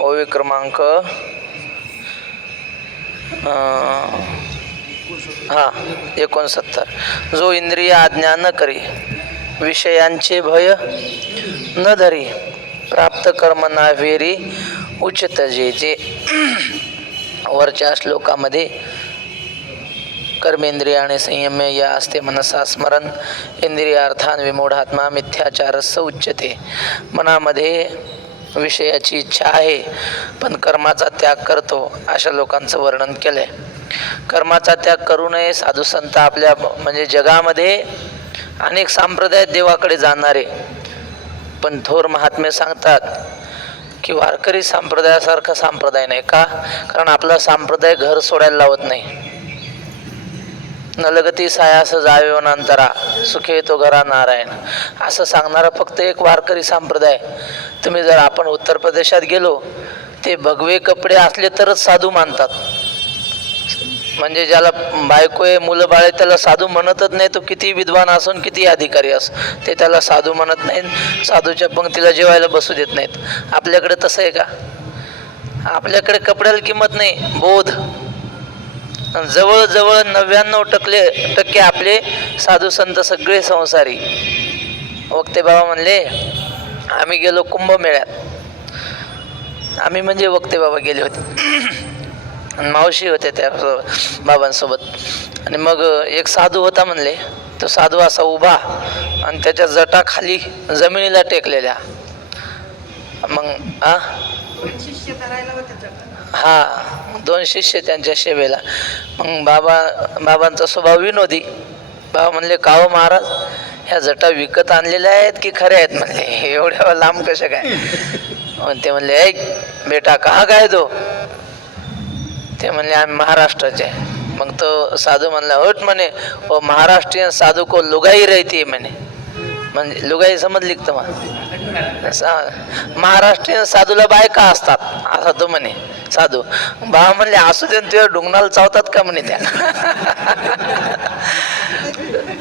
ओवी क्रमांक 69. जो इंद्रिय आज्ञा न करी, विषयांचे भय न धरी, प्राप्त कर्म ना वेरी उचित जे वरच्या श्लोकामध्ये कर्मेंद्रियाने संयम्य या असते मनसा स्मरण इंद्रियार्थान विमूढात्मा मिथ्याचारस उच्यते. मनामध्ये विषयाची इच्छा आहे पण कर्माचा त्याग करतो अशा लोकांचं वर्णन केलंय. कर्माचा त्याग करू नये. साधू संत आपल्या म्हणजे जगामध्ये अनेक संप्रदाय देवाकडे जाणारे, पण थोर महात्मे सांगतात की वारकरी संप्रदायासारखा संप्रदाय नाही. का? कारण आपला संप्रदाय घर सोडायला लावत नाही. नलगती सायास जावे नंतरा सुखे तो घरा नारायण असं सांगणारा फक्त एक वारकरी संप्रदाय. तुम्ही जर आपण उत्तर प्रदेशात गेलो, ते भगवे कपडे असले तरच साधू मानतात. म्हणजे ज्याला बायको आहे मुलं बाळे त्याला साधू म्हणतच नाही. तो किती विद्वान असून किती अधिकारी असो ते त्याला साधू म्हणत नाहीत. साधूच्या पंक्तीला जेवायला बसू देत नाहीत. आपल्याकडे तसं आहे का? आपल्याकडे कपड्याला किंमत नाही. बोध जवळजवळ 99% आपले साधू संत सगळे संसारी. वक्ते बाबा म्हणले आम्ही गेलो कुंभमेळ्यात. आम्ही म्हणजे वक्ते बाबा गेले होते, मावशी होते त्या बाबांसोबत. आणि मग एक साधू होता म्हणले. तो साधू असा उभा आणि त्याच्या जटा खाली जमिनीला टेकलेल्या. मग दोन शिष्य त्यांच्या सेवेला. मग बाबांचा स्वभाव विनोदी. बाबा म्हणले का हो महाराज, ह्या जटा विकत आणलेल्या आहेत की खऱ्या आहेत? म्हणले एवढ्या लांब कशा काय? ते म्हणले ऐक बेटा कहा काय तो? ते म्हणले आम्ही महाराष्ट्राचे. मग तो साधू म्हणला हट म्हणे ओ महाराष्ट्रीयन साधू को लुगाई रहती म्हणे. म्हणजे लुगाई समजली का तुम्हाला? महाराष्ट्रीयन साधूला बायका असतात असा तो म्हणे साधू. बाबा म्हणले असू दे तुझ्या डुंगणाला चावतात का म्हणे त्या.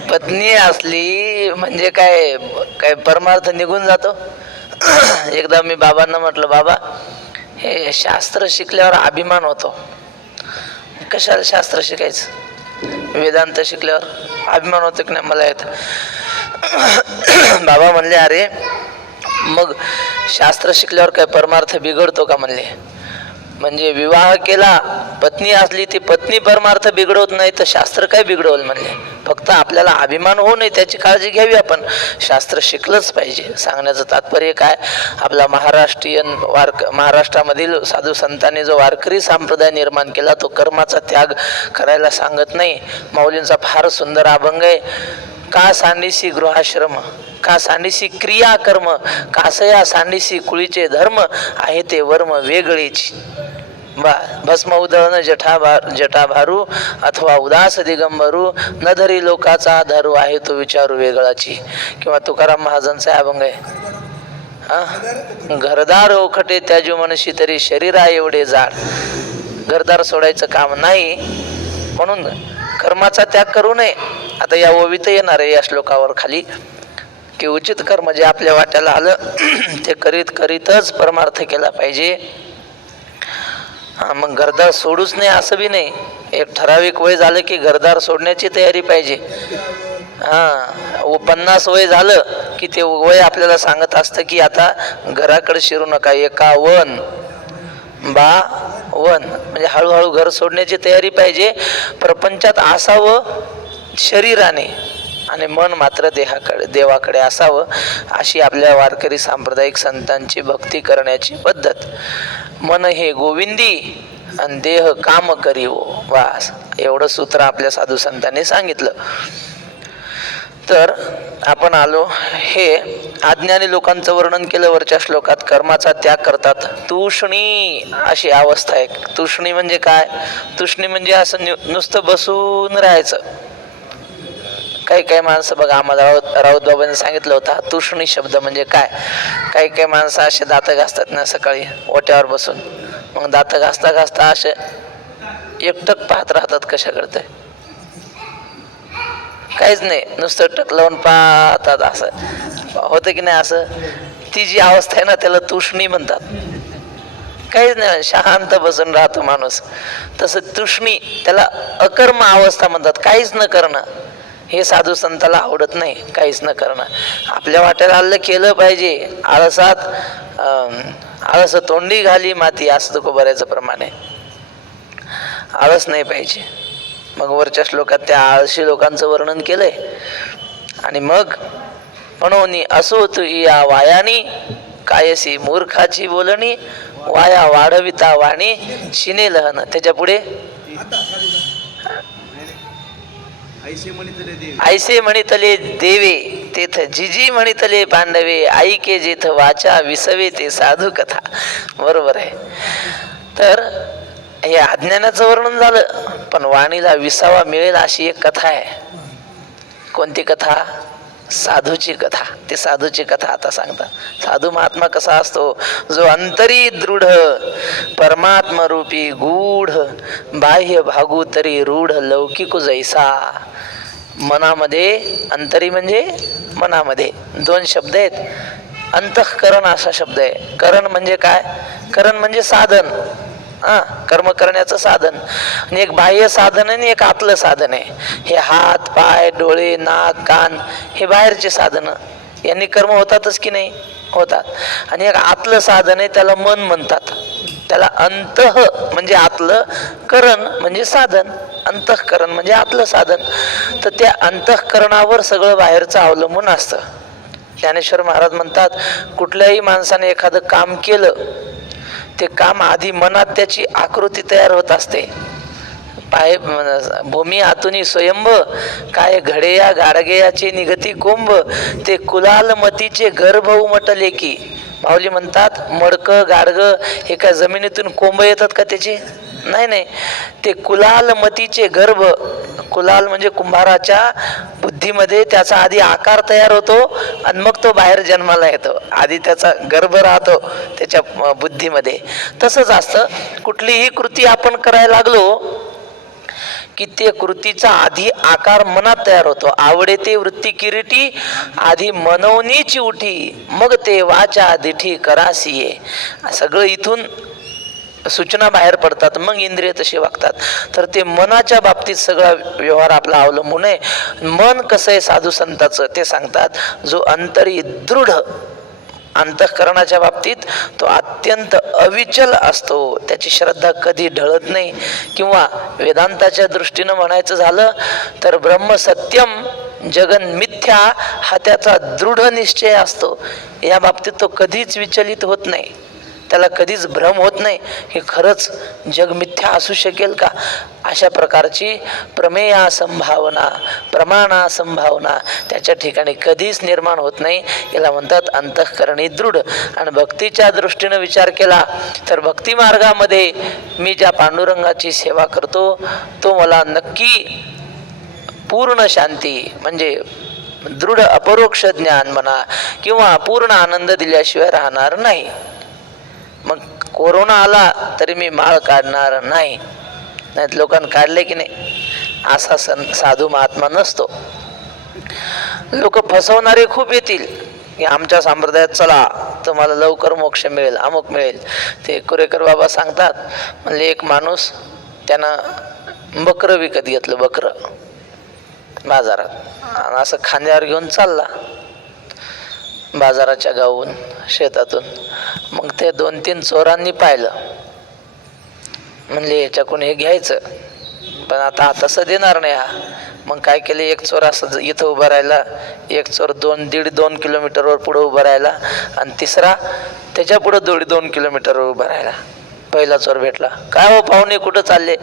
पत्नी असली म्हणजे काय काय परमार्थ निघून जातो. एकदा मी बाबांना म्हटलं बाबा हे शास्त्र शिकल्यावर अभिमान होतो. कशाला शास्त्र शिकायचं? वेदांत शिकल्यावर अभिमान होतो की नाही मला येत. बाबा म्हणले अरे मग शास्त्र शिकल्यावर काय परमार्थ बिघडतो का? म्हणले म्हणजे विवाह केला पत्नी असली ती पत्नी परमार्थ बिघडवत नाही तर शास्त्र काय बिघडवल? म्हणले फक्त आपल्याला अभिमान होऊ नये त्याची काळजी घ्यावी. आपण शास्त्र शिकलंच पाहिजे. सांगण्याचं तात्पर्य काय? आपला महाराष्ट्रामधील साधू संतांनी जो वारकरी संप्रदाय निर्माण केला तो कर्माचा त्याग करायला सांगत नाही. माऊलींचा फार सुंदर अभंग आहे. का सांडिसी गृहाश्रम, का सांडिसी क्रिया कर्म, कासया सांडिसी कुळीचे धर्म, आहे ते वर्म वेगळीची. भस्म उधळण जटाभारू अथवा उदास दिगंबरू, न धरी लोकाचा धरू, आहे तो विचारू वेगळाची. किंवा तुकाराम महाराजांचा अभंग आहे घरदार ओखटे त्याजू मनशी तरी शरीरा एवढे जाड. घरदार सोडायचं काम नाही म्हणून कर्माचा त्याग करू नये. आता या ओवीत येणार आहे या श्लोकावर खाली की उचित कर्म जे आपल्या वाट्याला आलं ते करीतच परमार्थ केला पाहिजे. मग घरदार सोडूच नाही असं बी नाही. एक ठराविक वय झालं की घरदार सोडण्याची तयारी पाहिजे. 50 वय झालं की ते वय आपल्याला सांगत असतं की आता घराकडे शिरू नका. 51 म्हणजे हळूहळू घर सोडण्याची तयारी पाहिजे. प्रपंचात असावं शरीराने आणि मन मात्र देवाकडे असावं. अशी आपल्या वारकरी सांप्रदायिक संतांची भक्ती करण्याची पद्धत. मन हे गोविंदी आणि देह काम करी हो. वास एवढं सूत्र आपल्या साधू संतांनी सांगितलं. तर आपण आलो हे अज्ञानी लोकांचं वर्णन केलं वरच्या श्लोकात. कर्माचा त्याग करतात. तुष्णी अशी अवस्था आहे. तुष्णी म्हणजे काय? तुष्णी म्हणजे असं नुसतं बसून राहायचं. काही माणसं बघा आम्हाला राऊत बाबांनी सांगितलं होतं तुष्णी शब्द म्हणजे काय. काही माणसं असे दात घासतात ना सकाळी ओट्यावर बसून. मग दात घासता घासता असे एकटक पाहत राहतात. कशा करते काहीच नाही नुसतं टक लावून पाहतात. असं होतं की नाही? असं ती जी अवस्था आहे ना त्याला तुष्णी म्हणतात. काहीच नाही, शांत बसून राहतो माणूस. तसं तुष्णी, त्याला अकर्म अवस्था म्हणतात, काहीच न करणं. हे साधू संताला आवडत नाही, काहीच न करणं. आपल्या वाट्याला आलं केलं पाहिजे. आळस तोंडी घाली माती, असं तुकोबाऱ्याचं प्रमाण आहे. आळस नाही पाहिजे. मग वरच्या श्लोकात त्या आळशी लोकांचं वर्णन केलंय. आणि मग म्हणून असो तू या वायानी, कायसी मूर्खाची बोलणी, वाया वाढविता वाणी शिने लहन. त्याच्या पुढे ऐसे म्हणितले देवे, तेथ जिजी म्हणितले पांडवे, ऐके जेथ वाचा विसवे ते साधू कथा. बरोबर आहे. तर हे अज्ञानाचं वर्णन झालं, पण वाणीला विसावा मिळेल अशी एक कथा आहे. कोणती कथा? साधूची कथा. ती साधूची कथा आता सांगता. साधू महात्मा कसा असतो? जो अंतरी दृढ परमात्मरूपी गूढ, बाह्य भागू तरी रूढ लौकिक जैसा. मनामध्ये, अंतरी म्हणजे मनामध्ये, दोन शब्द आहेत. अंतःकरण असा शब्द आहे. करण म्हणजे काय? करण म्हणजे साधन, कर्म करण्याचं साधन. आणि एक बाह्य साधन आणि एक आतलं साधन आहे. हे हात पाय डोळे नाक कान हे बाहेरचे साधन, यांनी कर्म होतातच की नाही? होतात. आणि एक आतलं साधन आहे, त्याला मन म्हणतात. त्याला अंतः म्हणजे आतलं, करण म्हणजे साधन. अंतःकरण म्हणजे आतलं साधन. तर त्या अंतःकरणावर सगळं बाहेरचं अवलंबून असतं. ज्ञानेश्वर महाराज म्हणतात, कुठल्याही माणसाने एखादं काम केलं, ते काम आधी मनात त्याची आकृती तयार होत असते. पाय भूमी आतुनी स्वयंभ, काय घडे या गाडगेयाचे निगती कोंब, ते कुलाल मतीचे गर्भ उमटले की. माऊली म्हणतात, मडकं गाडगं हे काय जमिनीतून कोंब येतात का त्याचे? नाही नाही, ते कुलाल मतीचे गर्भ. कुलाल म्हणजे कुंभाराच्या बुद्धीमध्ये त्याचा आधी आकार तयार होतो आणि मग तो बाहेर जन्माला येतो. आधी त्याचा गर्भ राहतो त्याच्या बुद्धीमध्ये. तसंच असतं, कुठलीही कृती आपण करायला लागलो की ते कृतीचा आधी आकार मनात तयार होतो. आवडे ते वृत्ती किरीटी, आधी मनवनीची उठी, मग ते वाचा दिठी करासिये. सगळं इथून सूचना बाहेर पडतात, मग इंद्रिय तशी वागतात. तर ते मनाच्या बाबतीत सगळा व्यवहार आपला अवलंबून आहे. मन कसं आहे साधू संताचं ते सांगतात. जो अंतरी दृढ, अंतःकरणाच्या बाबतीत तो अत्यंत अविचल असतो. त्याची श्रद्धा कधी ढळत नाही. किंवा वेदांताच्या दृष्टीनं म्हणायचं झालं तर ब्रह्म सत्यम जगन मिथ्या हा त्याचा दृढ निश्चय असतो. या बाबतीत तो कधीच विचलित होत नाही. त्याला कधीच भ्रम होत नाही की खरंच जग मिथ्या असू शकेल का. अशा प्रकारची प्रमेया संभावना, प्रमाणा संभावना त्याच्या ठिकाणी कधीच निर्माण होत नाही. याला म्हणतात अंतःकरणी दृढ. आणि भक्तीच्या दृष्टीनं विचार केला तर भक्ती मार्गामध्ये मी ज्या पांडुरंगाची सेवा करतो तो मला नक्की पूर्ण शांती म्हणजे दृढ अपरोक्ष ज्ञान म्हणा किंवा पूर्ण आनंद दिल्याशिवाय राहणार नाही. मग कोरोना आला तरी मी माळ काढणार नाही. नाहीत लोकांना काढले की नाही. असा साधू महात्मा नसतो. लोक फसवणारे खूप येतील की आमच्या संप्रदायात चला तुम्हाला लवकर मोक्ष मिळेल, अमुक मिळेल. ते कुरेकर बाबा सांगतात, म्हणजे एक माणूस त्यानं बकरं विकत घेतलं, बकरं बाजारात, आणि असं खांद्यावर घेऊन चालला बाजाराच्या गावून शेतातून. मग ते 2-3 चोरांनी पाहिलं, म्हणले याच्याकडून हे घ्यायचं, पण आता तसं देणार नाही हा. मग काय केले, एक चोर असं इथं उभा राहिला, एक चोर 1.5-2 किलोमीटरवर पुढं उभा राहिला, आणि तिसरा त्याच्या पुढं 1.5-2 किलोमीटरवर उभा राहिला. पहिला चोर भेटला, काय हो पाहुणे कुठं चालले?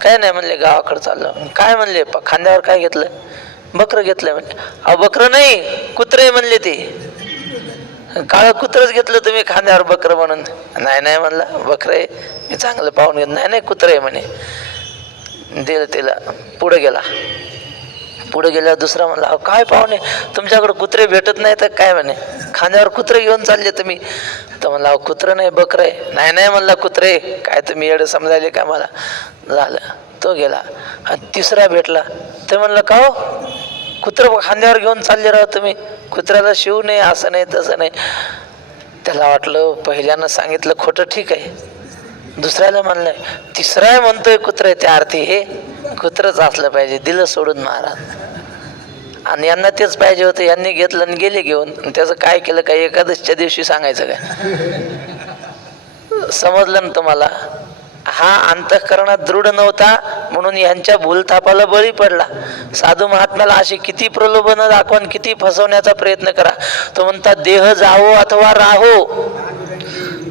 काय नाही म्हणले, गावाकडे चाललो. काय म्हणले, खांद्यावर काय घेतलं? बकरं घेतलं. म्हणले अहो बकरं नाही, कुत्रे म्हणले. ते काळं कुत्रच घेतलं तुम्ही खांद्यावर बकरं म्हणून? नाही नाही म्हणला, बकरं आहे, मी चांगलं पाहून घेत. नाही नाही कुत्रं आहे म्हणे. दिलं तिला. पुढे गेला. पुढे गेल्यावर दुसरा म्हणला, अहो काय पाहुणे तुमच्याकडे कुत्रे भेटत नाही तर काय म्हणे, खांद्यावर कुत्रे घेऊन चालले तुम्ही? तर म्हणला अहो कुत्रं नाही बकरं आहे. नाही नाही म्हणला कुत्रे, काय तुम्ही एवढं समजायले का मला? झालं, तो गेला. आणि तिसरा भेटला. ते म्हणलं का हो कुत्रं खांद्यावर घेऊन चालले राहा तुम्ही, कुत्र्याला शिवू नये, असं नाही तसं नाही. त्याला वाटलं पहिल्यानं सांगितलं खोटं ठीक आहे, दुसऱ्याला म्हणलंय, तिसरा म्हणतोय कुत्र, त्या अर्थी हे कुत्रच असलं पाहिजे. दिलं सोडून महाराज. आणि यांना तेच पाहिजे होतं, यांनी घेतलं आणि गेले घेऊन. त्याचं काय केलं, काय एकादशीच्या दिवशी सांगायचं काय? समजलं ना तुम्हाला? हा अंतःकरणात दृढ नव्हता म्हणून यांच्या भूलथापाला बळी पडला. साधू महात्म्याला अशी किती प्रलोभन दाखवून किती फसवण्याचा प्रयत्न करा, तो म्हणता देह जावो अथवा राहो,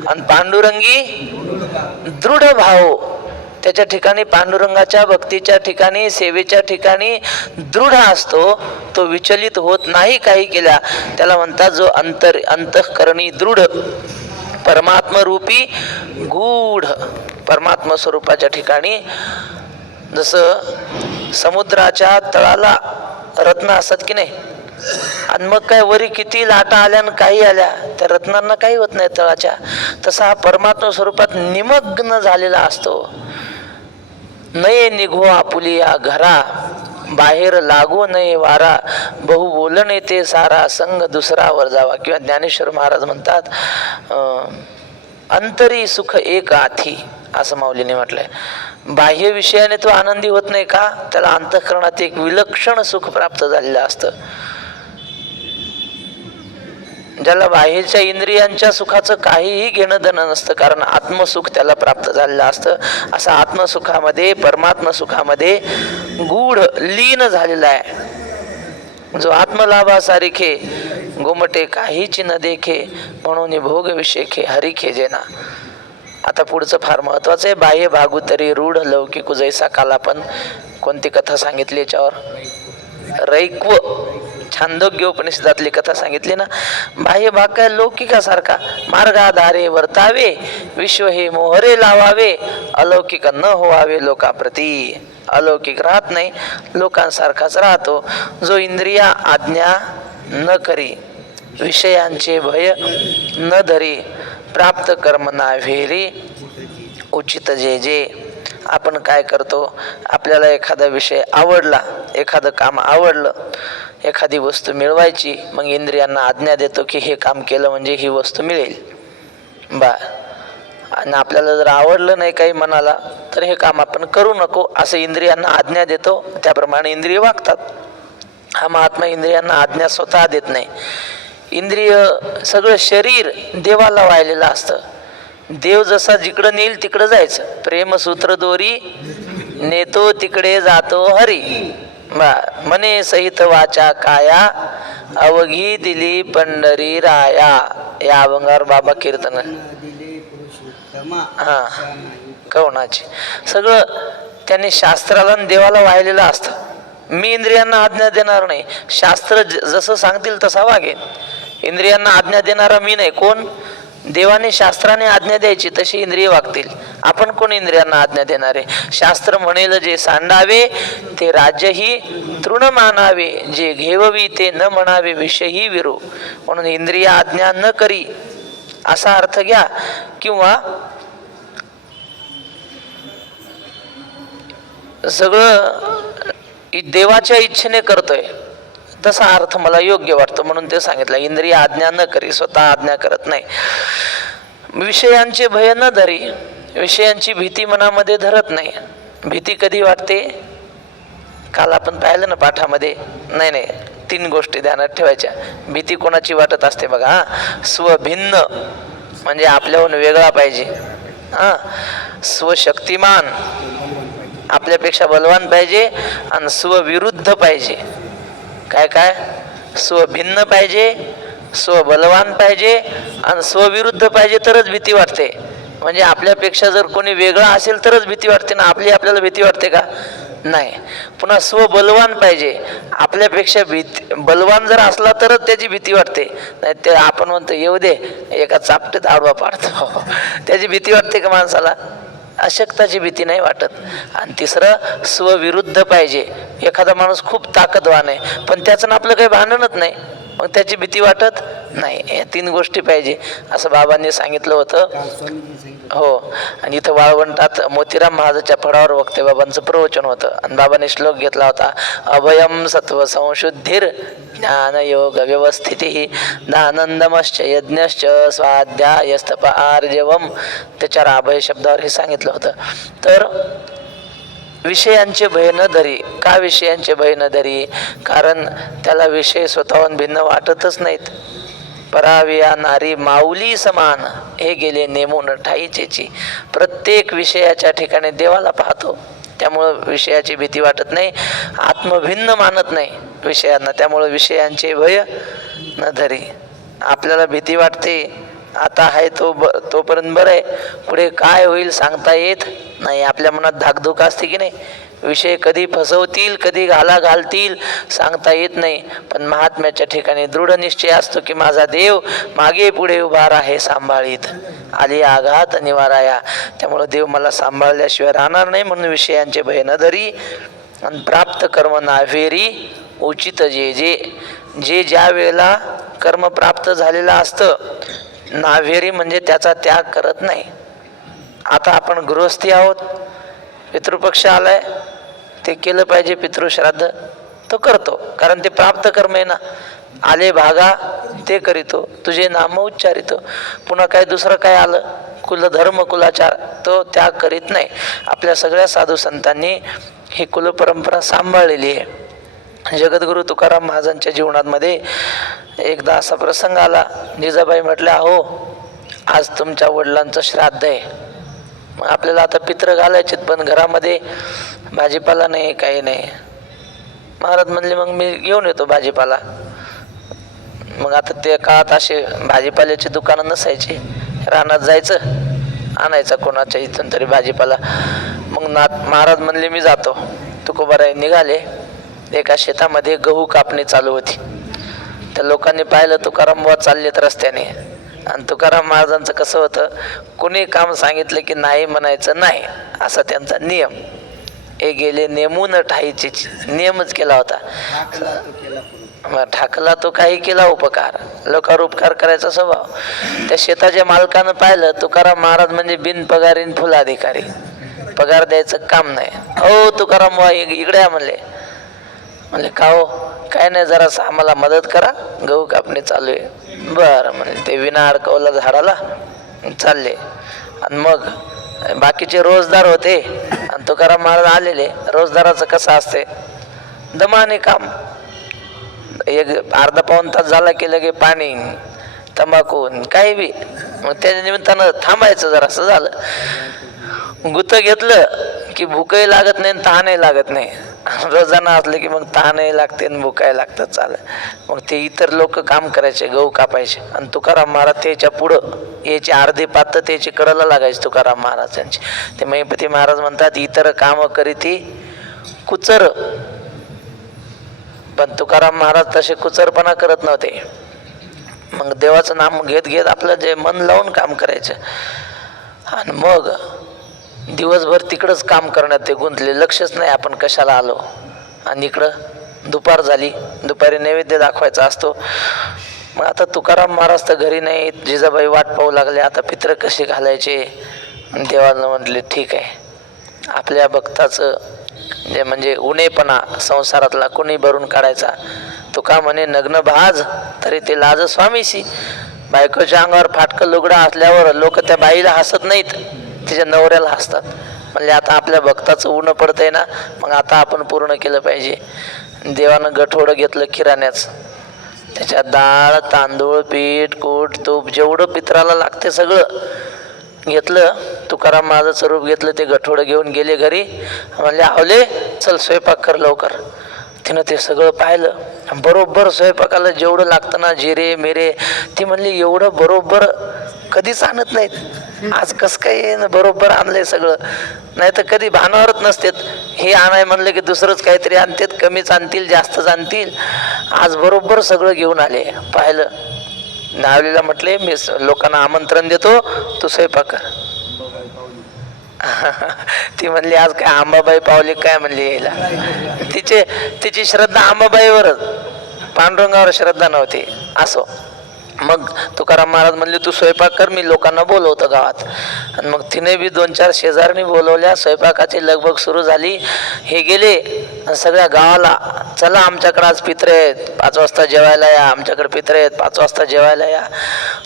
आणि पांडुरंगी दृढ भाव. त्याच्या ठिकाणी, पांडुरंगाच्या भक्तीच्या ठिकाणी, सेवेच्या ठिकाणी दृढ असतो, तो विचलित होत नाही काही केल्या. त्याला म्हणतात जो अंतःकरणी दृढ, परमात्मरूपी गूढ. परमात्मा स्वरूपाच्या ठिकाणी जसं समुद्राच्या तळाला रत्न असतात की नाही, आणि मग काय वरी किती लाटा आल्या आणि काही आल्या, त्या रत्नांना काही होत नाही तळाच्या, तसा हा परमात्मा स्वरूपात निमग्न झालेला असतो. नये निघो आपुलिया घरा, बाहेर लागो नये वारा, बहु बोलणे ते सारा, संग दुसरा वर जावा. किंवा ज्ञानेश्वर महाराज म्हणतात, अंतरी सुख एक आथी, असं माऊलीने म्हटलंय. बाह्य विषयाने तो आनंदी होत नाही का, त्याला अंतःकरणात एक विलक्षण सुख प्राप्त झालेलं असतं. ज्याला बाहेरच्या इंद्रियांच्या सुखाचं काहीही घेणं देणं नसतं, कारण आत्मसुख त्याला प्राप्त झालेलं असतं. असं आत्मसुखामध्ये, परमात्म सुखामध्ये गूढ लीन झालेला आहे. जो आत्मलाभासारिखे गोमटे काहीच न देखे, म्हणून भोग विषेखे हरिखे जेना. आता पुढचं फार महत्वाचं आहे. बाह्य भागुतरी रूढ लौकिक जैसा काल आपण कोणती कथा सांगितली याच्यावर, रैक्व छांदोग्य उपनिषदातली कथा सांगितली ना. बाह्य भाग काय लौकिकासारखा, मार्गाधारे वर्तावे, विश्व हे मोहरे लावावे, अलौकिक न होवावे लोकाप्रती. अलौकिक राहत नाही, लोकांसारखाच राहतो. जो इंद्रिया आज्ञा न करी, विषयांचे भय न धरी, प्राप्त कर्म ना व्हेरी, उचित जे जे. आपण काय करतो, आपल्याला एखादा विषय आवडला, एखादं काम आवडलं, एखादी वस्तू मिळवायची, मग इंद्रियांना आज्ञा देतो की हे काम केलं म्हणजे ही वस्तू मिळेल बा. आणि आपल्याला जर आवडलं नाही काही मनाला, तर हे काम आपण करू नको असं इंद्रियांना आज्ञा देतो. त्याप्रमाणे इंद्रिय वागतात. हा महात्मा इंद्रियांना आज्ञा स्वतः देत नाही. इंद्रिय, सगळं शरीर देवाला वाहिलेलं असतं. देव जसा जिकडं नेईल तिकडं जायचं. प्रेमसूत्र दोरी नेतो तिकडे जातो हरी, मने सहित वाचा काया, अवघी दिली पंढरी राया. या अभंगावर बाबा कीर्तन हा कवनाची. सगळं त्यांनी शास्त्राला आणि देवाला वाहिलेलं असतं. मी इंद्रियांना आज्ञा देणार नाही, शास्त्र जसं सांगतील तसा वागेन. इंद्रियांना आज्ञा देणारा मी नाही. कोण? देवाने शास्त्राने आज्ञा द्यायची तशी इंद्रिय वागतील. आपण कोण इंद्रियांना आज्ञा देणारे? शास्त्र म्हणेल जे सांडावे, ते राज्यही तृण मानावे, जे घेववी ते न म्हणावे विषयही विरो. म्हणून इंद्रिय आज्ञा न करी असा अर्थ घ्या, किंवा सगळं देवाच्या इच्छेने करतोय तसा अर्थ मला योग्य वाटतो. म्हणून ते सांगितलं, इंद्रिय आज्ञा न करी, स्वतः आज्ञा करत नाही. विषयांचे भय न धरी, विषयांची भीती मनामध्ये धरत नाही. भीती कधी वाटते? काल आपण पाहिलं ना पाठामध्ये. नाही, 3 गोष्टी ध्यानात ठेवायच्या. भीती कोणाची वाटत असते बघा. स्वभिन्न म्हणजे आपल्याहून वेगळा पाहिजे. स्वशक्तिमान आपल्यापेक्षा बलवान पाहिजे, आणि स्वविरुद्ध पाहिजे. काय स्वभिन्न पाहिजे, स्वबलवान पाहिजे आणि स्वविरुद्ध पाहिजे, तरच भीती वाटते. म्हणजे आपल्यापेक्षा जर कोणी वेगळा असेल तरच भीती वाटते ना. आपल्याला भीती वाटते का? नाही. पुन्हा स्वबलवान पाहिजे. आपल्यापेक्षा बलवान जर असला तरच त्याची भीती वाटते. नाही ते आपण म्हणतो येऊ दे, एका चापटीत आडवा पाडतो, त्याची भीती वाटते का माणसाला? अशक्ताची भीती नाही वाटत. आणि तिसरं स्वविरुद्ध पाहिजे. एखादा माणूस खूप ताकदवान आहे, पण त्याचं आपलं काही भांडणच नाही, मग त्याची भीती वाटत नाही. या 3 गोष्टी पाहिजे असं बाबांनी सांगितलं होतं. हो. आणि इथं वाळवंटात मोतीराम महाराजांच्या फळावर वक्ते बाबांचं प्रवचन होतं आणि बाबांनी श्लोक घेतला होता, अभयम सत्व संशुद्धीर ज्ञान योग व्यवस्थिती दानंदमश्च यज्ञश्च स्वाध्यायस्तप आर्जवम. त्याच्यावर अभय शब्दावर हे सांगितलं होतं. तर विषयांचे भय न धरी. का विषयांचे भय न धरी? कारण त्याला विषय स्वतःहून भिन्न वाटतच नाहीत. पराविया नारी माऊली समान, हे गेले नेमून ठाईचेची. प्रत्येक विषयाच्या ठिकाणी देवाला पाहतो, त्यामुळं विषयाची भीती वाटत नाही. आत्मभिन्न मानत नाही विषयांना, त्यामुळं विषयांचे भय न धरी. आपल्याला भीती वाटते, आता आहे तोपर्यंत बरं आहे, पुढे काय होईल सांगता येत नाही. आपल्या मनात धाकधूक असते की नाही, विषय कधी फसवतील, कधी घालतील सांगता येत नाही. पण महात्म्याच्या ठिकाणी दृढ निश्चय असतो की माझा देव मागे पुढे उभा आहे सांभाळीत, आली आघात निवाराया. त्यामुळं देव मला सांभाळल्याशिवाय राहणार नाही, म्हणून विषयांचे भय न धरी. आणि प्राप्त कर्म नावेरी उचित जे ज्या वेळेला कर्म प्राप्त झालेलं असतं, नावेरी म्हणजे त्याचा त्याग करत नाही. आता आपण गृहस्थी आहोत, पितृपक्ष आलाय, ते केलं पाहिजे. पितृश्राद्ध तो करतो, कारण ते प्राप्त कर्म आहे ना. आले भागा ते करीतो, तुझे नाम उच्चारितो. पुन्हा काय दुसरं काय आलं, कुलधर्म कुलाचार, तो त्याग करीत नाही. आपल्या सगळ्या साधू संतांनी ही कुलपरंपरा सांभाळलेली आहे. जगद्गुरु तुकाराम महाराजांच्या जीवनामध्ये एकदा असा प्रसंग आला. जिजाबाई म्हटल्या, अहो आज तुमच्या वडिलांचं श्राद्ध आहे. मग आपल्याला आता पित्र घालायचे, पण घरामध्ये भाजीपाला नाही, काही नाही. महाराज म्हणले, मग मी घेऊन येतो भाजीपाला. मग आता ते काळात असे भाजीपाल्याची दुकानं नसायची, रानात जायचं, आणायचं कोणाच्या इथून तरी भाजीपाला. मग महाराज म्हणले, मी जातो. तुकोबाराय निघाले. एका शेतामध्ये गहू कापणी चालू होती. त्या लोकांनी पाहिलं तुकाराम बुवा चाललेत रस्त्याने. आणि तुकाराम महाराजांचं कसं होतं, कोणी काम सांगितलं की नाही म्हणायचं नाही, असा त्यांचा नियम. हे गेले नेमून ठाईचे, नियमच केला होता. ठाकला तो काही केला उपकार, लोकांवर उपकार करायचा स्वभाव. त्या शेताच्या मालकानं पाहिलं तुकाराम महाराज म्हणजे बिनपगारीन फुल अधिकारी, पगार द्यायचं काम नाही. हो तुकाराम बुवा इकडे या म्हणले. का हो? काय नाही, जरासं आम्हाला मदत करा, गहू कापणी चालू आहे. बरं म्हणजे ते विना अडकवला झाडाला चालले. आणि मग बाकीचे रोजदार होते आणि तुकाराम महाराज आलेले. रोजदाराचं कसं असते, दमाने काम. एक अर्धा पाऊण तास झाला की लगे पाणी, तंबाखू, काही बी. मग त्याच्या निमित्तानं थांबायचं जरासं. झालं गुत घेतलं की भूकही लागत नाही, तहानही लागत नाही. रोजाना असले की मग तहानही लागते आणि भुकाही लागतं. चालेल. मग ते इतर लोक काम करायचे, गहू कापायचे. आणि तुकाराम महाराज त्याच्या पुढं याची अर्धी पात त्याची कडेला लागायची तुकाराम महाराजांची. ते महिपती महाराज म्हणतात, इतर काम करीती कुचर. पण तुकाराम महाराज तसे कुचरपणा करत नव्हते. मग देवाचं नाम घेत घेत आपलं जे मन लावून काम करायचं. आणि मग दिवसभर तिकडंच काम करण्यात ते गुंतले, लक्षच नाही आपण कशाला आलो. आणि इकडं दुपार झाली, दुपारी नैवेद्य दाखवायचा असतो. मग आता तुकाराम महाराज तर घरी नाही, जिजाबाई वाट पाहू लागले, आता पित्र कसे घालायचे. देवानं म्हटले, ठीक आहे, आपल्या भक्ताचं जे म्हणजे उणेपणा संसारातला कोणी भरून काढायचा. तुका म्हणे नग्न भाज तरी ते लाज स्वामीशी. बायकोच्या अंगावर फाटकं लुगडं असल्यावर लोक त्या बाईला हसत नाहीत, तिच्या नवऱ्याला हसतात. म्हणजे आता आपल्या भक्ताचं ऊन पडतंय ना, मग आता आपण पूर्ण केलं पाहिजे. देवानं गठोडं घेतलं किराण्याचं, त्याच्यात डाळ तांदूळ पीठ कूट तूप जेवढं पित्राला लागते सगळं घेतलं. तुकाराम महाराजाचं रूप घेतलं, ते गठोडं घेऊन गेले घरी. म्हणले, आवले चल स्वयंपाक कर लवकर. तिनं ते सगळं पाहिलं, बरोबर स्वयंपाकाला जेवढं लागतं ना, जिरे मिरे, ती म्हणली एवढं बरोबर कधीच आणत नाहीत, आज कसं काय बरोबर आणलंय सगळं. नाही तर कधी भानावरच नसतेत. हे आणाय म्हणलं की दुसरंच काहीतरी आणतात, कमीच आणतील जास्तच आणतील. आज बरोबर सगळं घेऊन आले. पाहिलं, नावलीला म्हटले, मी लोकांना आमंत्रण देतो, तू स्वयंपाक कर. ती म्हणली, आज काय आंबाबाई पावली काय म्हणली यायला. तिची श्रद्धा आंबाबाईवरच. पांडुरंगावर श्रद्धा नव्हती. असो, मग तुकाराम महाराज म्हणले तू स्वयंपाक कर, मी लोकांना बोलवतो गावात. आणि मग तिने बी 2-4 शेजारणी बोलवल्या. स्वयंपाकाची लगबग सुरू झाली. हे गेले आणि सगळ्या गावाला, चला आमच्याकडे आज पित्रे आहेत, 5 वाजता जेवायला या, आमच्याकडे पित्रे आहेत, 5 वाजता जेवायला या.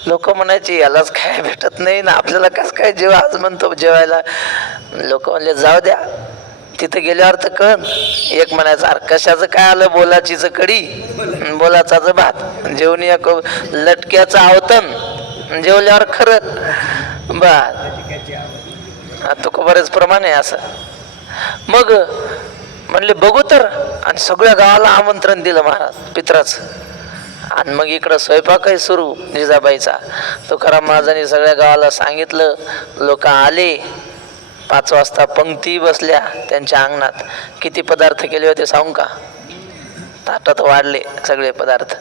लोक म्हणायची यालाच काय भेटत नाही ना, आपल्याला कसं काय जेवा आज म्हणतो जेवायला. लोक म्हणले जाऊ द्या, तिथं गेल्यावर तर कळन. एक म्हणायचं अरे कशाचं काय आलं, बोलाचीच कडी बोलाचाच भात, जेवण या लटक्याचं आवतन, जेवल्यावर खरं भात. तो बरेच प्रमाण आहे असं. मग म्हणले बघू तर, आणि सगळ्या गावाला आमंत्रण दिलं महाराज पित्राचं. आणि मग इकडं स्वयंपाकही सुरू जिजाबाईचा. तुकाराम महाराजांनी सगळ्या गावाला सांगितलं. लोक आले. 5 वाजता पंक्ती बसल्या त्यांच्या अंगणात. किती पदार्थ केले होते सांगू का? ताटात वाढले सगळे पदार्थ.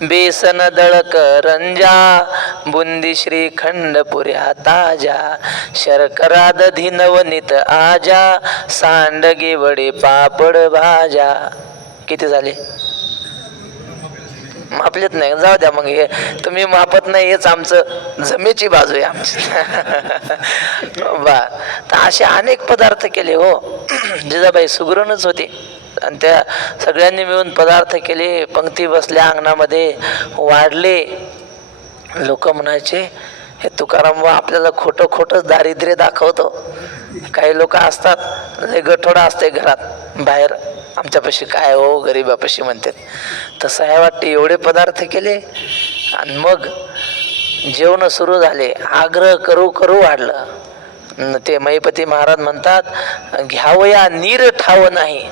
बेसन दळक रंजा, बुंदी श्रीखंड पुऱ्या ताजा, शर्करा दधी नवनीत आजा, सांडगे वडे पापड भाज्या. किती झाले? मापलेत नाही, जाऊ द्या मग. हे तुम्ही मापत नाही, हेच आमचं जमेची बाजू आहे आमची. तर असे अनेक पदार्थ केले हो. जिजाबाई सुगरणच होते आणि त्या सगळ्यांनी मिळून पदार्थ केले. पंक्ती बसल्या अंगणामध्ये, वाढले. लोक म्हणायचे हे तुकाराम आपल्याला खोटं खोटंच दारिद्र्य दाखवतो. काही लोक असतात लय गठोडा असते घरात, बाहेर आमच्यापाशी काय हो गरीबापाशी म्हणतात. तसं आहे वाटते. एवढे पदार्थ केले आणि मग जेवण सुरू झाले. आग्रह करू करू वाढलं. ते महिपती महाराज म्हणतात घ्यावया नीर ठाव नाही.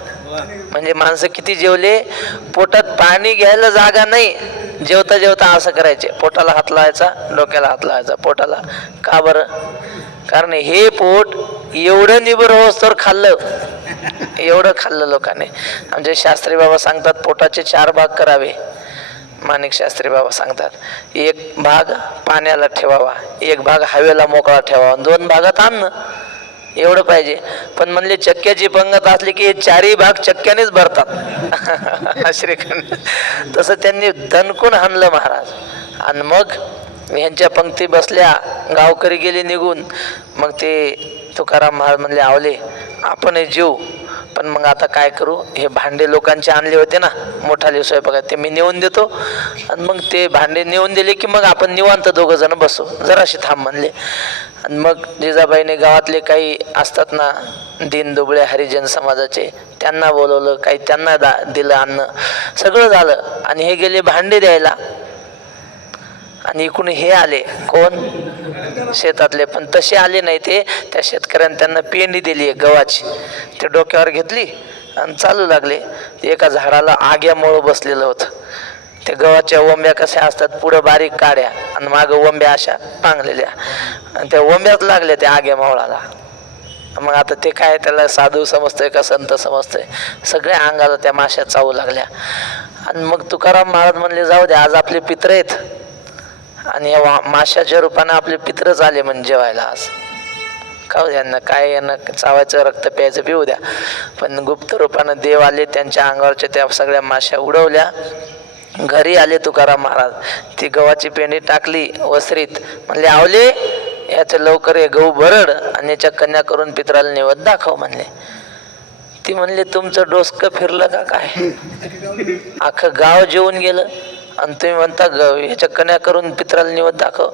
म्हणजे माणसं किती जेवले, पोटात पाणी घ्यायला जागा नाही. जेवता जेवता असं करायचे, पोटाला हात लावायचा, डोक्याला हात लावायचा, पोटाला. का बरं? कारण हे पोट एवढं निबर होस तर खाल्लं, एवढं खाल्लं लोकांनी. आमचे शास्त्री बाबा सांगतात पोटाचे 4 भाग करावे. माणिक शास्त्री बाबा सांगतात 1 भाग पाण्याला ठेवावा, 1 भाग हवेला मोकळा ठेवावा, 2 भागात अन्न. एवढं पाहिजे. पण म्हणले चक्क्याची पंगत असली की हे 4ही भाग चक्क्यानेच भरतात. श्रीखंड. तसं त्यांनी दणकून हाणलं महाराज. आणि मग ह्यांच्या पंक्ती बसल्या, गावकरी गेले निघून. मग ते तुकाराम महाराज म्हणले आवले आपण जेऊ, पण मग आता काय करू, हे भांडे लोकांचे आणले होते ना मोठाले स्वयंपाकात, ते मी नेऊन देतो. आणि मग ते भांडे नेऊन दिले की मग आपण निवांत 2 जण बसू, जराशी थांब म्हणले. आणि मग जिजाबाईने गावातले काही असतात ना दीन दुबळे हरिजन समाजाचे, त्यांना बोलवलं, काही त्यांना दिलं अन्न. सगळं झालं. आणि हे गेले भांडे द्यायला. आणि इकडून हे आले कोण, शेतातले. पण तसे आले नाही ते. त्या शेतकऱ्याने त्यांना पेंडी दिली आहे गव्हाची, ते डोक्यावर घेतली आणि चालू लागले. एका झाडाला आग्यामुळं बसलेलं होतं. ते गव्हाच्या वंब्या कशा असतात, पुढं बारीक काड्या आणि मागं वंब्या अशा पांगलेल्या, आणि त्या वंब्यात लागल्या त्या आग्या मावळाला. मग आता ते काय त्याला साधू समजतंय का संत समजतंय, सगळ्या अंगाला त्या माश्या चावू लागल्या. आणि मग तुकाराम महाराज म्हणले जाऊ द्या, आज आपले पित्र आहेत आणि या माशाच्या रूपाने आपले पित्रच आले म्हणजे जेवायला आज. का यांना काय, यांना चावायचं रक्त प्यायचं पिऊ द्या. पण गुप्त रूपानं देव आले, त्यांच्या अंगावरच्या त्या सगळ्या माश्या उडवल्या. घरी आले तुकाराम महाराज, ती गव्हाची पेंडी टाकली वसरीत. म्हणले आवले याचं लवकर हे गहू भरड आणि याच्या कन्या करून पित्राला निवद दाखव म्हणले. ती म्हणले तुमचं डोसकं फिरलं का काय, अख्खं गाव जेवून गेलं आणि तुम्ही म्हणता ह्याच्या कन्या करून पित्राला निवद दाखव.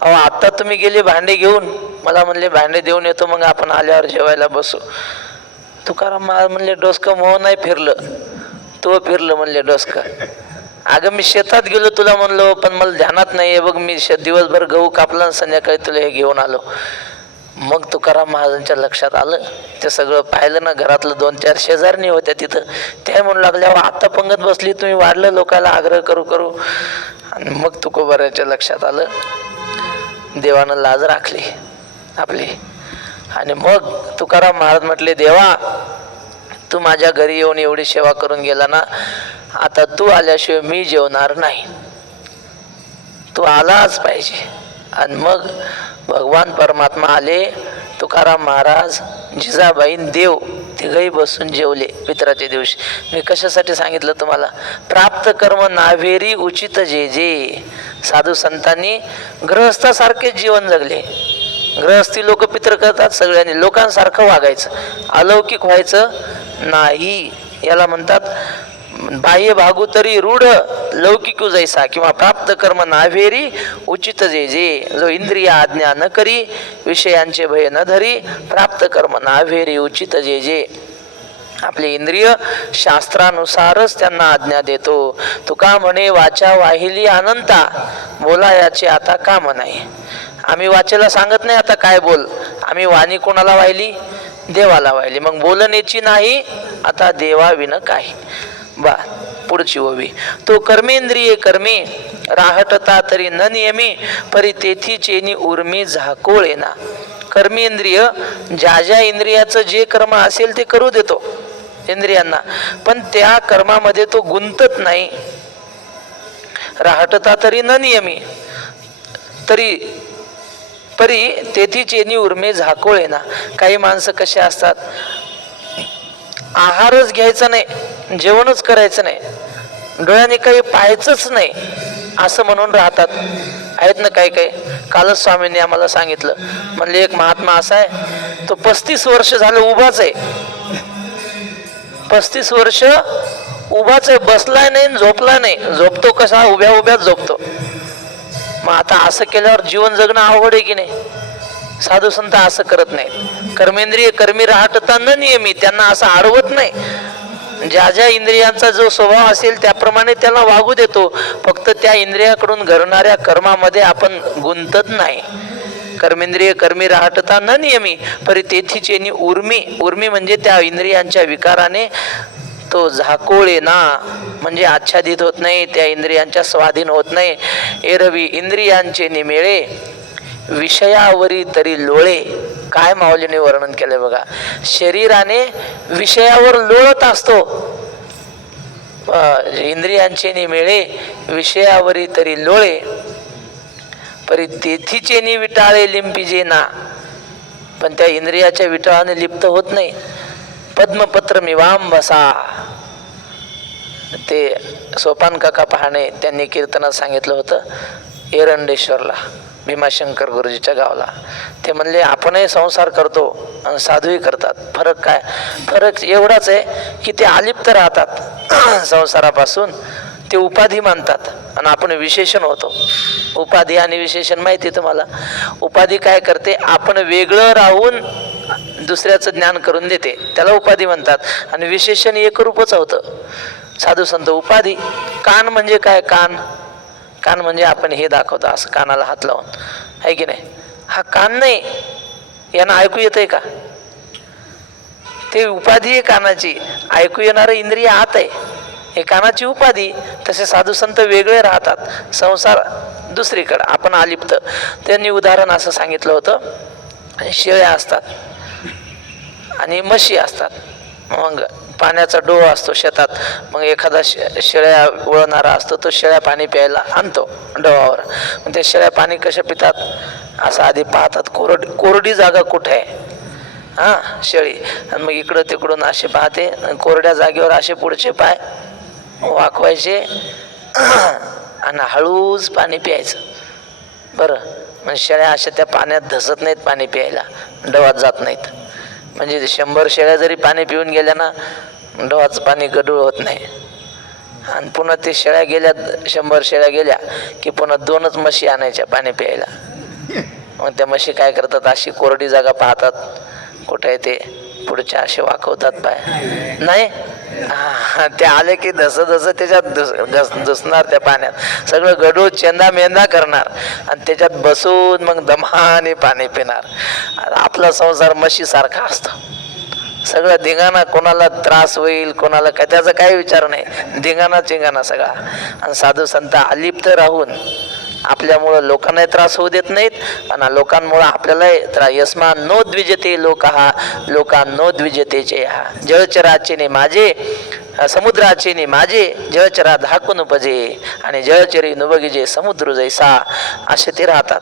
अहो आता तुम्ही गेले भांडे घेऊन, मला म्हणले भांडे देऊन येतो, मग आपण आल्यावर जेवायला बसू. तुकाराम महाराज म्हणले डोसकं मोह नाही फिरलं, तो फिरलं म्हणले डोसकं. अगं मी शेतात गेलो तुला म्हणलो, पण मला ध्यानात नाही आहे बघ, मी दिवसभर गहू कापला आणि संध्याकाळी तुला हे घेऊन आलो. मग तुकाराम महाराजांच्या लक्षात आलं. ते सगळं पाहिलं ना, घरातलं 2-4 शेजारणी होत्या तिथं, त्या म्हणू लागल्या आता पंगत बसली तुम्ही, वाढलं लोकांना आग्रह करू करू. आणि मग तुकोबाराच्या लक्षात आलं देवानं लाज राखली आपली. आणि मग तुकाराम महाराज म्हटले देवा तू माझ्या घरी येऊन एवढी सेवा करून गेला ना, आता तू आल्याशिवाय मी जेवणार नाही, तू आलाच पाहिजे. आणि मग भगवान परमात्मा आले. तुकाराम महाराज, जिजाबाई, देव तिघही बसून जेवले पित्राच्या दिवशी. मी कशासाठी सांगितलं तुम्हाला? प्राप्त कर्म नाभेरी उचित जे जे. साधू संतांनी गृहस्थासारखेच जीवन जगले. गृहस्थी लोक पित्र करतात, सगळ्यांनी लोकांसारखं वागायचं, अलौकिक व्हायचं नाही. याला म्हणतात बाह्य भागू तरी रूढ लौकिक जैसा, किंवा प्राप्त कर्म नाभेरी उचित जे जे. जो इंद्रिय आज्ञा न करी, विषयांचे भय न धरी, प्राप्त कर्म नाभेरी उचित जे जे. आपले इंद्रिय शास्त्रानुसारच त्यांना आज्ञा देतो. तुका म्हणे वाचा वाहिली अनंता, बोला याचे आता काम नाही. आम्ही वाचेला सांगत नाही आता काय बोल, आम्ही वाणी कोणाला वाहिली? देवाला वाहिली. मग बोलण्याची नाही, आता देवाविन काही. बा पुढची ओवी. तो कर्मेंद्रिये कर्मे राहटता तरी न नियमी, परी तेथी चेनी उर्मी झाकोळेना. कर्मेंद्रिय ज्या ज्या इंद्रियाचं जे कर्म असेल ते करू देतो इंद्रियांना, पण त्या कर्मामध्ये तो गुंतत नाही. राहटता तरी न नियमी, तरी परी तेथी चेनी उर्मे झाकोळेना. काही माणसं कसे असतात, आहारच घ्यायचा नाही, जेवणच करायचं नाही, डोळ्याने काही पाहायचंच नाही असं म्हणून राहतात. आहेत ना काही काही. कालच स्वामींनी आम्हाला सांगितलं, म्हणले एक महात्मा असा आहे, तो 35 वर्ष झालं उभाच आहे. 35 वर्ष उभाच आहे, बसलाय नाही, झोपला नाही. झोपतो कसा? उभ्या उभ्याच झोपतो. मग आता असं केल्यावर जीवन जगणं अवघड आहे की नाही? साधू संत असं करत नाही. कर्मेंद्रिय कर्मी राहटता न नियमी, त्यांना असं अडवत नाही. ज्या ज्या इंद्रियांचा जो स्वभाव असेल त्याप्रमाणे त्याला वागू देतो. फक्त त्या इंद्रियाकडून घडणाऱ्या कर्मामध्ये आपण गुंतत नाही. कर्मेंद्रिय कर्मी राहटता न नियमी, परी तेथीचेनी उर्मी. उर्मी म्हणजे त्या इंद्रियांच्या विकाराने तो झाकोळे ना, म्हणजे आच्छादित होत नाही, त्या इंद्रियांच्या स्वाधीन होत नाही. एरवी इंद्रियांचे निमेळे, विषयावरी तरी लोळे. काय माऊलीने वर्णन केलंय बघा. शरीराने विषयावर लोळत असतो, इंद्रियांचे निमेळे विषयावरी तरी लोळे, परी तेथीचे नि विटाळे लिंपिजे ना. पण त्या इंद्रियाच्या विटाळाने लिप्त होत नाही. पद्मपत्र मिवाम बसा. ते सोपान काका पहाणे त्यांनी कीर्तनात सांगितलं होतं एरंडेश्वरला, भीमाशंकर गुरुजीच्या गावाला. ते म्हणले आपणही संसार करतो आणि साधूही करतात. फरक काय? फरक एवढाच आहे की ते अलिप्त राहतात संसारापासून, ते उपाधी मानतात आणि आपण विशेषण होतो. उपाधी आणि विशेषण माहिती तुम्हाला? उपाधी काय करते? आपण वेगळं राहून दुसऱ्याचं ज्ञान करून देते, त्याला उपाधी म्हणतात. आणि विशेषण एकरूपच होतं. साधू संत उपाधी. कान म्हणजे काय? कान कान म्हणजे आपण हे दाखवतो असं कानाला हात लावून, आहे की नाही? हा कान नाही, यांना ऐकू येतंय का? ते उपाधी आहे कानाची. ऐकू येणारं इंद्रिय हात आहे, हे कानाची उपाधी. तसे साधू संत वेगळे राहतात, संसार दुसरीकडे, आपण अलिप्त. त्यांनी उदाहरण असं सांगितलं होतं, शेळ्या असतात आणि म्हशी असतात. मग पाण्याचा डोह असतो शेतात, मग एखादा शेळ्या वळणारा असतो, तो शेळ्या पाणी प्यायला आणतो डोहावर. मग त्या शेळ्या पाणी कशा पितात? असं आधी पाहतात, कोरडी जागा कुठे आहे शेळी, आणि मग इकडं तिकडून असे पाहते, कोरड्या जागेवर असे पुढचे पाय वाकवायचे आणि हळूच पाणी प्यायचं. बरं, म्हणजे शेळ्या अशा त्या पाण्यात धसत नाहीत, पाणी प्यायला डोहात जात नाहीत. म्हणजे 100 शेळ्या जरी पाणी पिऊन गेल्या ना, डोहाचं पाणी गढूळ होत नाही. आणि पुन्हा ते शेळ्या गेल्या, 100 शेळ्या गेल्या की पुन्हा 2च म्हशी आणायच्या पाणी प्यायला. मग त्या म्हशी काय करतात? अशी कोरडी जागा पाहतात, कुठे आहे ते, पुढच्या असे वाकवतात पाय. नाही, ते आले की धस त्याच्यात घुसणार, त्या पाण्यात सगळं गडूळ चेंदा मेंदा करणार आणि त्याच्यात बसून मग दमाने पाणी पिणार. आपला संसार म्हशीसारखा असतो. सगळं धिंगाणा, कोणाला त्रास होईल, कोणाला काय, त्याचा काही विचार नाही, धिंगाणा चिंगाणा सगळा. आणि साधू संत अलिप्त राहून आपल्यामुळं लोकांनाही त्रास होऊ देत नाहीत आणि लोकांमुळं आपल्यालाही त्रास. यस्मान् नो द्विजते लोकः लोकान् द्विजतेचे हा. जळचराचे ने माझे, समुद्राचे ने माझे, जळचरा धाकून उपजे आणि जळचरी नुबगिजे समुद्र जैसा. असे ते राहतात.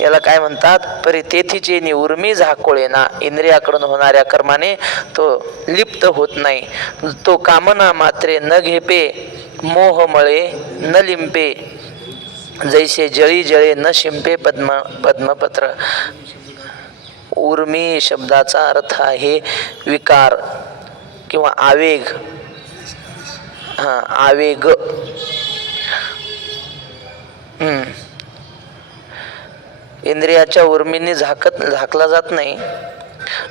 याला काय म्हणतात? परी तेथीचे नि उर्मी झाकोळेना, इंद्रियाकडून होणाऱ्या कर्माने तो लिप्त होत नाही. तो कामना मात्रे न घेपे, मोहमळे न लिंपे, जैसे जळी जळे न शिंपे पद्मपत्र. उर्मी शब्दाचा अर्थ आहे विकार किंवा आवेग. आवेग. इंद्रियाच्या उर्मीने झाकला जात नाही.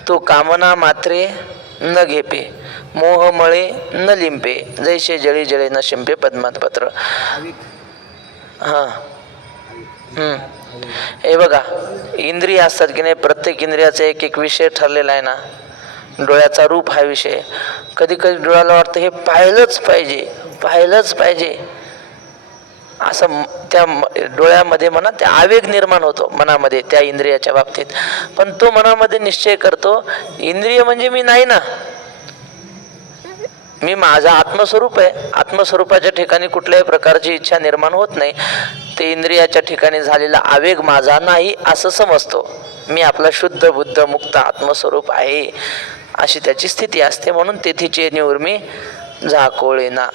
तो कामना मात्रे न घेपे, मोहमळे न लिंपे, जैसे जळी जळे न शिंपे पद्मपत्र. हे बघा, इंद्रिय असतात की नाही, प्रत्येक इंद्रियाचा एक एक विषय ठरलेला आहे ना. डोळ्याचा रूप हा विषय. कधी कधी डोळ्याला वाटतं हे पाहिलंच पाहिजे असं त्या डोळ्यामध्ये म्हणा त्या आवेग निर्माण होतो मनामध्ये त्या इंद्रियाच्या बाबतीत. पण तो मनामध्ये निश्चय करतो इंद्रिय म्हणजे मी नाही ना, मी माझा आत्मस्वरूप आहे. आत्मस्वरूपाच्या ठिकाणी कुठल्याही प्रकारची इच्छा निर्माण होत नाही. ते इंद्रियाच्या ठिकाणी झालेला आवेग माझा नाही असं समजतो. मी आपला शुद्ध बुद्ध मुक्त आत्मस्वरूप आहे अशी त्याची स्थिती असते. म्हणून तेथीचे निउर्मी झाकोळेना.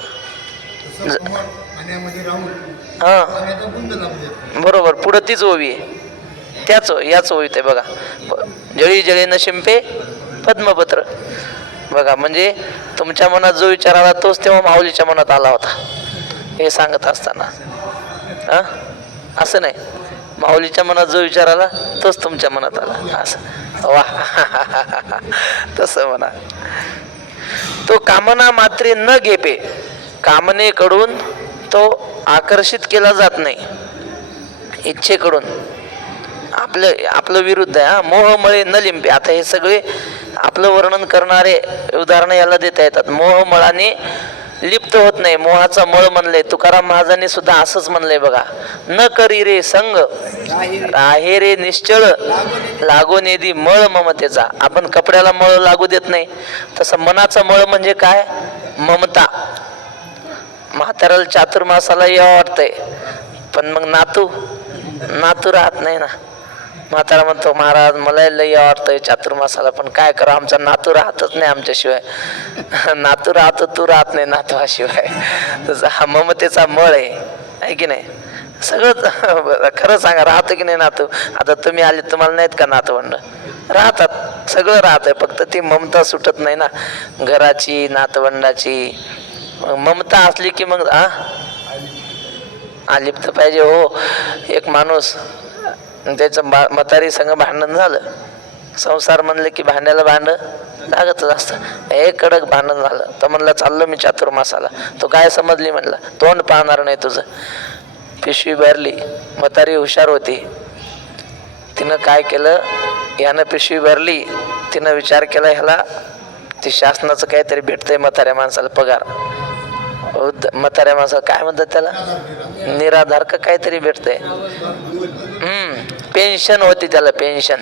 बरोबर, पुढं तीच ओवी आहे, याच ओवीत आहे बघा. जळी जळे न शिंपे पद्मपत्र. बघा, म्हणजे तुमच्या मनात जो विचार आला तोच तेव्हा माऊलीच्या मनात आला होता हे सांगत असताना. असं नाही, माऊलीच्या मनात जो विचार आला तोच तुमच्या मनात आला असं. वा तसं म्हणा. तो कामना मात्रे न घेपे, कामनेकडून तो आकर्षित केला जात नाही, इच्छेकडून. आपलं विरुद्ध आहे. मोहमळे न लिंपे. आता हे सगळे आपलं वर्णन करणारे उदाहरणं याला देता येतात. मोहमळाने लिप्त होत नाही. मोहाचा मळ म्हणले तुकाराम महाराजांनी सुद्धा असंच म्हणलंय बघा. न करी रे संग, राहे रे निश्चळ, लागो नेदी मळ ममतेचा. आपण कपड्याला मळ लागू देत नाही, तसं मनाचा मळ म्हणजे काय? ममता. म्हाताऱ्याला चातुर्मासाला यावं वाटतंय, पण मग नातू राहत नाही ना. म्हातारा म्हणतो महाराज मला लई आवडतंय चातुर्मासाला, पण काय करा आमचा नातू राहतच नाही आमच्याशिवाय. नातू राहतो, तू राहत नाही नातवाशिवाय. तसं हा ममतेचा मळ आहे की नाही? सगळं खरं सांगा, राहतं की नाही नातू? आता तुम्ही आले, तुम्हाला नाहीत का नातवंड? राहतात, सगळं राहतंय, फक्त ती ममता सुटत नाही ना घराची, नातवंडाची. ममता असली की मग आलिप्त पाहिजे. हो, एक माणूस त्याचं म्हातारी संग भांडण झालं. संसार म्हणलं की भांड्याला भांड लागतच असतं. एक कडक भांडण झालं तर म्हणलं चाललो मी चातुर्मासाला. तो काय समजली म्हणलं, तोंड पाहणार नाही तुझं. पिशवी भरली. म्हातारी हुशार होती, तिनं काय केलं, यानं पिशवी भरली, तिनं विचार केला ह्याला ते शासनाचं काहीतरी भेटतंय म्हाताऱ्या माणसाला पगार. म्हाताऱ्या माणसाला काय म्हणतात त्याला, निराधार का काहीतरी भेटतंय. पेन्शन होती त्याला, पेन्शन.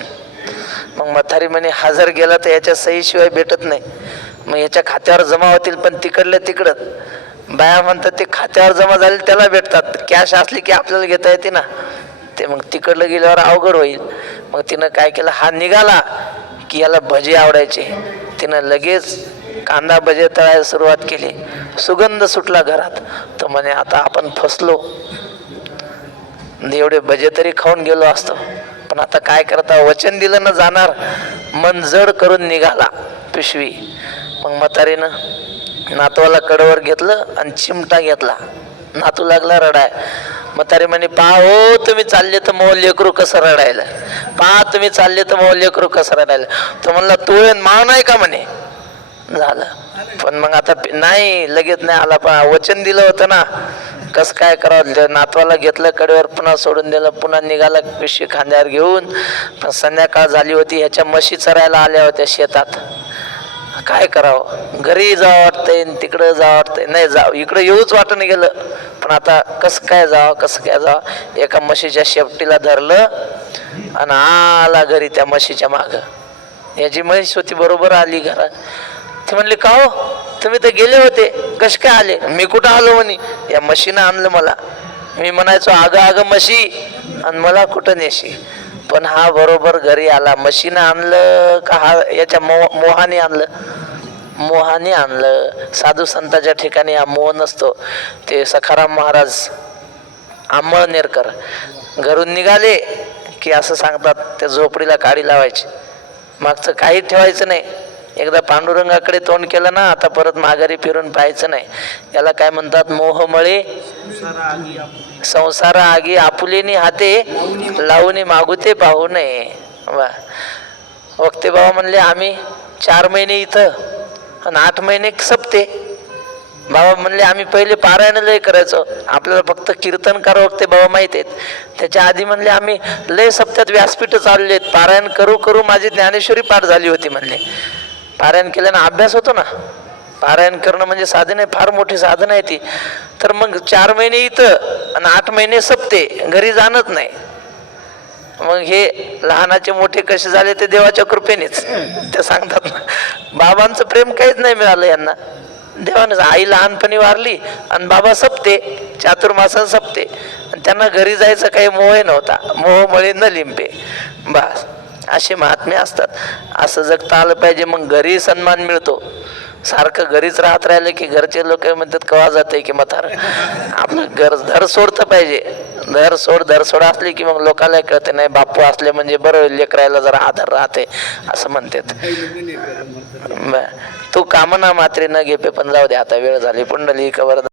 मग म्हातारी म्हणे हजर गेला तर याच्या सहीशिवाय भेटत नाही, मग याच्या खात्यावर जमा होतील, पण तिकडले तिकडं. बाया म्हणतात ते खात्यावर जमा झाले त्याला भेटतात, कॅश असली की आपल्याला घेता येते ना. ते मग तिकडलं गेल्यावर अवघड होईल. मग तिनं काय केलं, हा निघाला की याला भजे आवडायचे, तिनं लगेच कांदा भजे तळायला सुरुवात केली. सुगंध सुटला घरात. तर म्हणे आता आपण फसलो, एवढे भजे तरी खाऊन गेलो असतो, पण आता काय करता, वचन दिलं ना जाणार. मन जड करून निघाला पिशवी. मग म्हातारीनं नातवाला कडवर घेतलं आणि चिमटा घेतला. नातू लागला रडाय. म्हातारी म्हणे पहा हो तुम्ही चालले तर मग लेकरू कसं रडायला, पहा तुम्ही चालले तर मग लेकरू कसं रडायला. तो म्हणला तू माव नाही का म्हणे. झालं, पण मग आता नाही, लगेच नाही आला, पण वचन दिलं होतं ना, कसं काय करावं. नातवाला घेतलं कडवर, पुन्हा सोडून दिलं, पुन्हा निघाला पिशवी खांद्यावर घेऊन. पण संध्याकाळ झाली होती, ह्याच्या म्हशी चरायला आल्या होत्या शेतात. काय करावं, घरी जावं वाटतंय, तिकडं जावं वाटतंय, नाही जावं, इकडं येऊच वाटणं गेलं, पण आता कसं काय जावं. एका म्हशीच्या शेपटीला धरलं आणि आला घरी त्या म्हशीच्या माग. याची म्हैस होती, बरोबर आली घरात. ती म्हणली का हो तुम्ही तर गेले होते, कसे काय आले? मी कुठं आलो म्हणे, या म्हशीनं आणलं मला. मी म्हणायचो आगं म्हशी, आणि मला कुठं नेशी. पण हा बरोबर घरी आला. मशीन आणलं का हा याच्या मोहाने आणलं? मोहाने आणलं. साधू संतांच्या ठिकाणी हा मोह नसतो. ते सखाराम महाराज आंबळनेरकर घरून निघाले की असं सांगतात, त्या झोपडीला काडी लावायची, मागचं काही ठेवायचं नाही. एकदा पांडुरंगाकडे तोंड केलं ना, आता परत माघारी फिरून पाहायचं नाही. याला काय म्हणतात? मोहमळे संसार आगी आपुलेनी हाते लावून मागुते पाहू नये. वक्ते बाबा म्हणले आम्ही 4 महिने इथं आणि 8 महिने सपते. बाबा म्हणले आम्ही पहिले पारायण लय करायचो, आपल्याला फक्त कीर्तनकार वक्ते बाबा माहित आहेत. त्याच्या आधी म्हणले आम्ही लय सप्त्यात व्यासपीठ चालले आहेत, पारायण करू करू माझी ज्ञानेश्वरी पाठ झाली होती म्हणले. पारायण केल्यानं अभ्यास होतो ना. पारायण करणं म्हणजे साधन आहे, फार मोठी साधन आहे ती. तर मग 4 महिने इथं आणि 8 महिने सपते, घरी जाणत नाही. मग हे लहानाचे मोठे कसे झाले ते देवाच्या कृपेनेच. ते सांगतात ना, बाबांचं प्रेम काहीच नाही मिळालं यांना. देवानं आई लहानपणी वारली आणि बाबा सपते, चातुर्मासान सपते, आणि त्यांना घरी जायचं काही मोह नव्हता. मोहमळे न लिंबे. बस असे महात्मे असतात. असं जगता आलं पाहिजे. मग घरी सन्मान मिळतो. सारखं घरीच राहत राहिलं की घरचे लोक म्हणतात कवा जाते की म्हातार. आपलं घर धर सोडतं पाहिजे. धर सोड असली की मग लोकांना कळते, नाही बापू असले म्हणजे बरं, लेकरायला जरा आधार राहते असं म्हणतात. तू कामना मात्रे न घेपे, पण जाऊ दे आता वेळ झाली. पुंडलिक वरद.